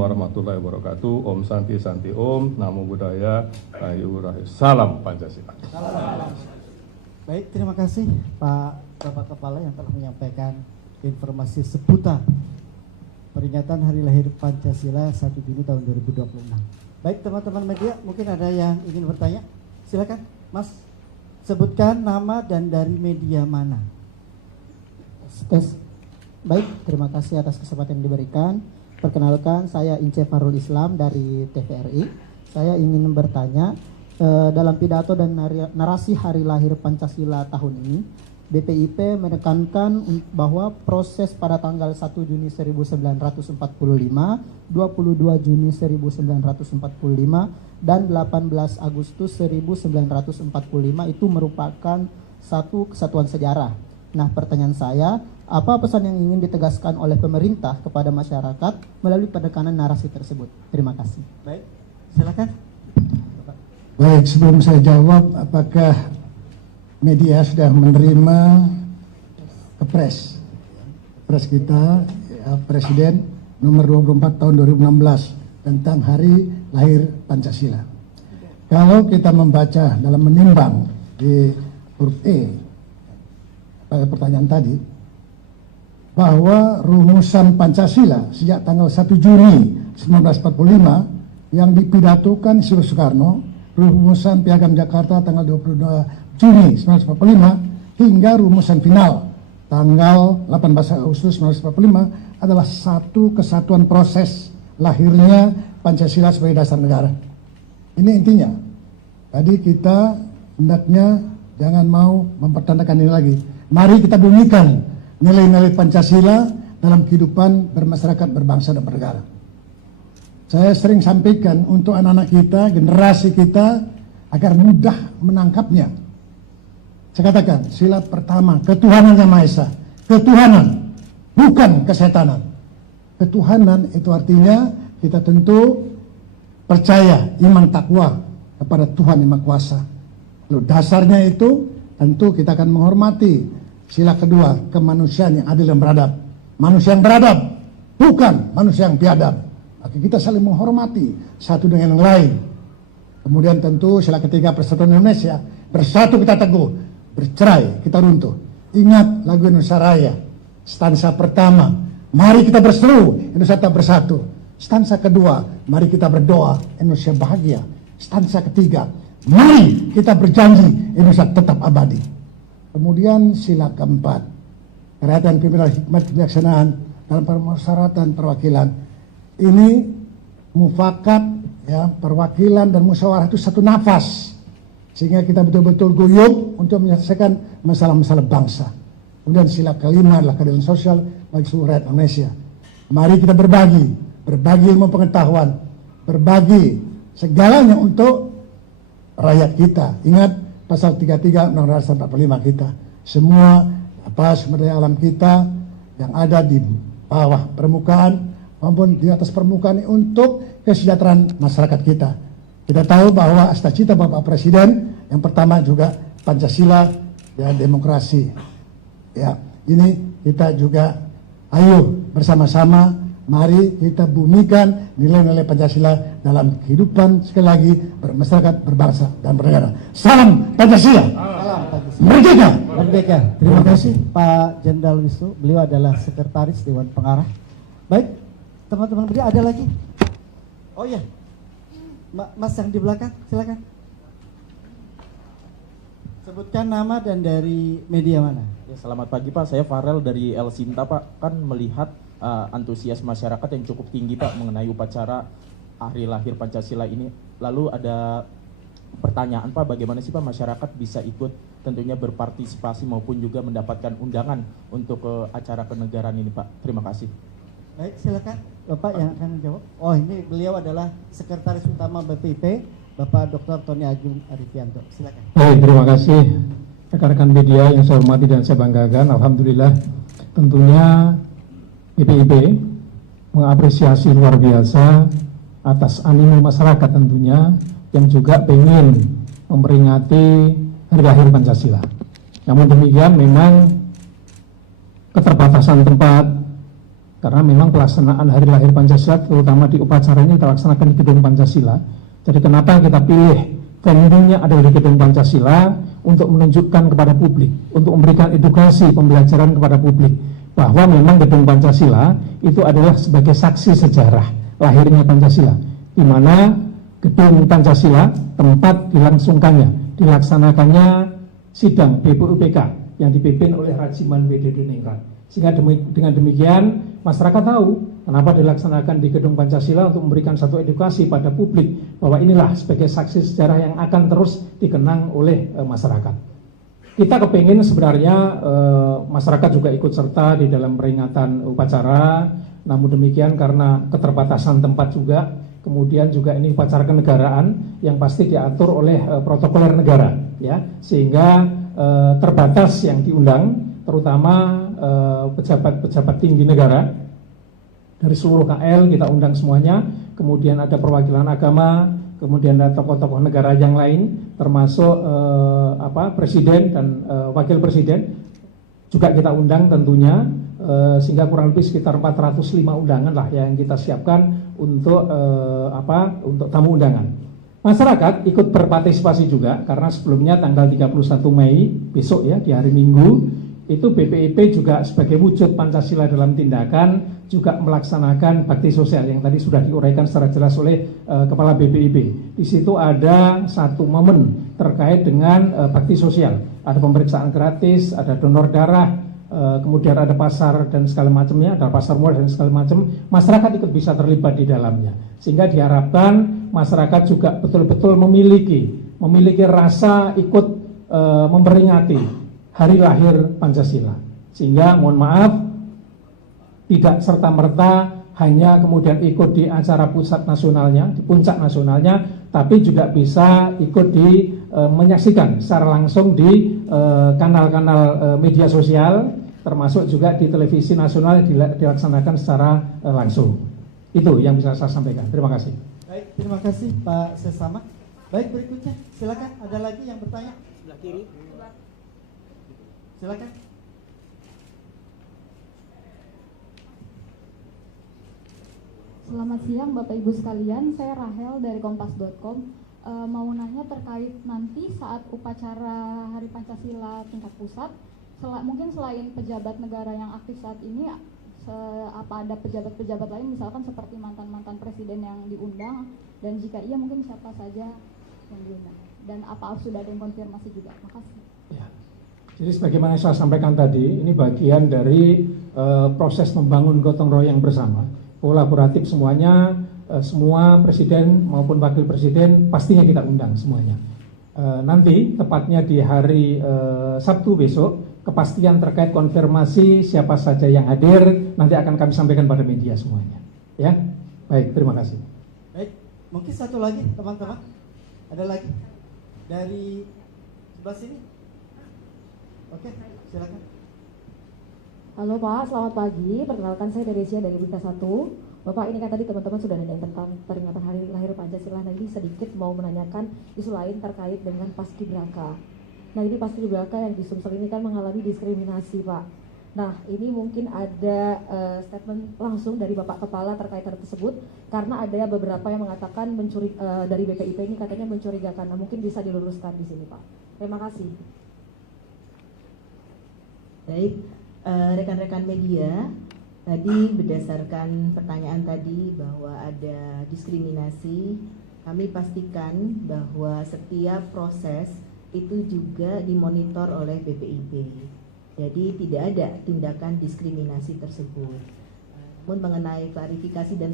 warahmatullahi wabarakatuh. Om Santi Santi Om, Namo Buddhaya, Rahayu Rahayu. Salam Pancasila. Baik, terima kasih Pak Bapak Kepala yang telah menyampaikan informasi seputar peringatan Hari Lahir Pancasila 1 Juni tahun 2026. Baik teman-teman media, mungkin ada yang ingin bertanya? Silakan, Mas. Sebutkan nama dan dari media mana. Tes. Baik, terima kasih atas kesempatan yang diberikan. Perkenalkan, saya Ince Farul Islam dari TVRI. Saya ingin bertanya, dalam pidato dan narasi Hari Lahir Pancasila tahun ini, BPIP menekankan bahwa proses pada tanggal 1 Juni 1945, 22 Juni 1945, dan 18 Agustus 1945 itu merupakan satu kesatuan sejarah. Nah, pertanyaan saya, apa pesan yang ingin ditegaskan oleh pemerintah kepada masyarakat melalui penekanan narasi tersebut? Terima kasih. Baik, silakan. Baik, sebelum saya jawab, apakah media sudah menerima kepres kita, ya, Presiden nomor 24 tahun 2016 tentang Hari Lahir Pancasila. Kalau kita membaca dalam menimbang di huruf E pada pertanyaan tadi, bahwa rumusan Pancasila sejak tanggal 1 Juni 1945 yang dipidatokan Susilo Soekarno, rumusan Piagam Jakarta tanggal 22 Juni 1945 hingga rumusan final tanggal 18 Agustus 1945 adalah satu kesatuan proses lahirnya Pancasila sebagai dasar negara. Ini intinya. Jadi kita hendaknya jangan mau mempertandakan ini lagi. Mari kita bumikan nilai-nilai Pancasila dalam kehidupan bermasyarakat, berbangsa dan bernegara. Saya sering sampaikan untuk anak-anak kita, generasi kita, agar mudah menangkapnya. Saya katakan, sila pertama, ketuhanan yang Maha Esa. Ketuhanan, bukan kesetanan. Ketuhanan itu artinya kita tentu percaya, iman takwa kepada Tuhan yang Maha Kuasa. Lalu dasarnya itu tentu kita akan menghormati. Sila kedua, kemanusiaan yang adil dan beradab. Manusia yang beradab, bukan manusia yang biadab. Maka kita saling menghormati satu dengan yang lain. Kemudian tentu sila ketiga, persatuan Indonesia. Bersatu kita teguh, bercerai kita runtuh. Ingat lagu Indonesia Raya, stansa pertama, mari kita berseru, Indonesia tetap bersatu. Stansa kedua, mari kita berdoa, Indonesia bahagia. Stansa ketiga, mari kita berjanji, Indonesia tetap abadi. Kemudian sila keempat, kerajaan pimpinan hikmat kebijaksanaan dalam permusyawaratan perwakilan. Ini mufakat, ya, perwakilan dan musyawarah itu satu nafas, sehingga kita betul-betul guyup untuk menyelesaikan masalah-masalah bangsa. Kemudian sila kelima adalah keadilan sosial bagi seluruh rakyat Indonesia. Mari kita berbagi ilmu pengetahuan, berbagi segalanya untuk rakyat kita. Ingat pasal 33 Undang-Undang Dasar 45 kita. Semua sumber daya alam kita yang ada di bawah permukaan maupun di atas permukaan ini untuk kesejahteraan masyarakat kita. Kita tahu bahwa cita-cita Bapak Presiden yang pertama juga Pancasila, ya, demokrasi. Ya, ini kita juga ayo bersama-sama mari kita bumikan nilai-nilai Pancasila dalam kehidupan, sekali lagi, bermasyarakat, berbangsa dan bernegara. Salam Pancasila. Salam Pancasila. Merdeka. Merdeka. Terima kasih Pak Jenderal Wisnu. Beliau adalah Sekretaris Dewan Pengarah. Baik, teman-teman media ada lagi? Oh iya, Mas yang di belakang, silakan. Sebutkan nama dan dari media mana. Ya, selamat pagi Pak, saya Farel dari El Sinta Pak. Kan melihat antusias masyarakat yang cukup tinggi Pak mengenai upacara Hari Lahir Pancasila ini. Lalu ada pertanyaan Pak, bagaimana sih Pak masyarakat bisa ikut tentunya berpartisipasi maupun juga mendapatkan undangan untuk acara kenegaraan ini Pak? Terima kasih. Baik, silakan Bapak yang akan menjawab. Oh, ini beliau adalah Sekretaris Utama BPIP, Bapak Dr. Tony Agung Arifianto. Silakan. Baik, terima kasih rekan-rekan media yang saya hormati dan saya banggakan. Alhamdulillah, tentunya BPIP mengapresiasi luar biasa atas animo masyarakat tentunya yang juga ingin memperingati Hari Lahir Pancasila. Namun demikian memang keterbatasan tempat karena memang pelaksanaan Hari Lahir Pancasila terutama di upacara ini terlaksanakan di Gedung Pancasila. Jadi kenapa kita pilih venue-nya ada di Gedung Pancasila untuk menunjukkan kepada publik, untuk memberikan edukasi pembelajaran kepada publik bahwa memang Gedung Pancasila itu adalah sebagai saksi sejarah lahirnya Pancasila, di mana Gedung Pancasila tempat dilaksanakannya sidang BPUPK yang dipimpin oleh Rajiman Wededuningrat. Sehingga dengan demikian masyarakat tahu kenapa dilaksanakan di Gedung Pancasila untuk memberikan satu edukasi pada publik bahwa inilah sebagai saksi sejarah yang akan terus dikenang oleh masyarakat. Kita kepingin sebenarnya masyarakat juga ikut serta di dalam peringatan upacara, namun demikian karena keterbatasan tempat juga, kemudian juga ini upacara kenegaraan yang pasti diatur oleh protokoler negara, ya, sehingga terbatas yang diundang, terutama pejabat-pejabat tinggi negara dari seluruh KL kita undang semuanya, kemudian ada perwakilan agama, kemudian ada tokoh-tokoh negara yang lain, termasuk presiden dan wakil presiden juga kita undang tentunya, sehingga kurang lebih sekitar 405 undangan lah yang kita siapkan untuk untuk tamu undangan. Masyarakat ikut berpartisipasi juga karena sebelumnya tanggal 31 Mei besok ya, di hari Minggu itu BPIP juga sebagai wujud Pancasila dalam tindakan juga melaksanakan bakti sosial yang tadi sudah diuraikan secara jelas oleh Kepala BPIP. Di situ ada satu momen terkait dengan bakti sosial. Ada pemeriksaan gratis, ada donor darah, kemudian ada pasar dan segala macamnya, ada pasar murah dan segala macam. Masyarakat ikut bisa terlibat di dalamnya. Sehingga diharapkan masyarakat juga betul-betul memiliki rasa ikut memperingati Hari Lahir Pancasila, sehingga mohon maaf tidak serta-merta hanya kemudian ikut di acara pusat nasionalnya, di puncak nasionalnya, tapi juga bisa ikut menyaksikan secara langsung di kanal-kanal media sosial, termasuk juga di televisi nasional dilaksanakan secara langsung. Itu yang bisa saya sampaikan. Terima kasih. Baik, terima kasih Pak Sesama. Baik, berikutnya silakan, ada lagi yang bertanya? Sebelah kiri. Silakan. Selamat siang Bapak Ibu sekalian, saya Rahel dari Kompas.com. Mau nanya terkait nanti saat upacara Hari Pancasila tingkat pusat, mungkin selain pejabat negara yang aktif saat ini, apa ada pejabat-pejabat lain misalkan seperti mantan-mantan presiden yang diundang, dan jika iya mungkin siapa saja yang diundang, dan apa sudah ada yang konfirmasi juga? Makasih. Ya. Jadi sebagaimana saya sampaikan tadi, ini bagian dari proses membangun gotong royong bersama, kolaboratif semuanya, semua presiden maupun wakil presiden pastinya kita undang semuanya. Nanti tepatnya di hari Sabtu besok, kepastian terkait konfirmasi siapa saja yang hadir nanti akan kami sampaikan pada media semuanya. Ya, baik, terima kasih. Baik, mungkin satu lagi teman-teman, ada lagi dari sebelah sini. Oke, silakan. Halo Pak, selamat pagi. Perkenalkan saya Deresia dari Berita 1. Bapak, ini kan tadi teman-teman sudah nanya tentang peringatan Hari Lahir Pancasila. Nah, ini sedikit mau menanyakan isu lain terkait dengan Paskibraka. Nah, ini Paskibraka yang di Sumsel ini kan mengalami diskriminasi, Pak. Nah, ini mungkin ada statement langsung dari Bapak Kepala terkait hal tersebut, karena ada beberapa yang mengatakan dari BPIP ini katanya mencurigakan. Nah, mungkin bisa diluruskan di sini, Pak. Terima kasih. Baik, rekan-rekan media, tadi berdasarkan pertanyaan tadi bahwa ada diskriminasi, kami pastikan bahwa setiap proses itu juga dimonitor oleh BPIP. Jadi tidak ada tindakan diskriminasi tersebut. Namun mengenai klarifikasi dan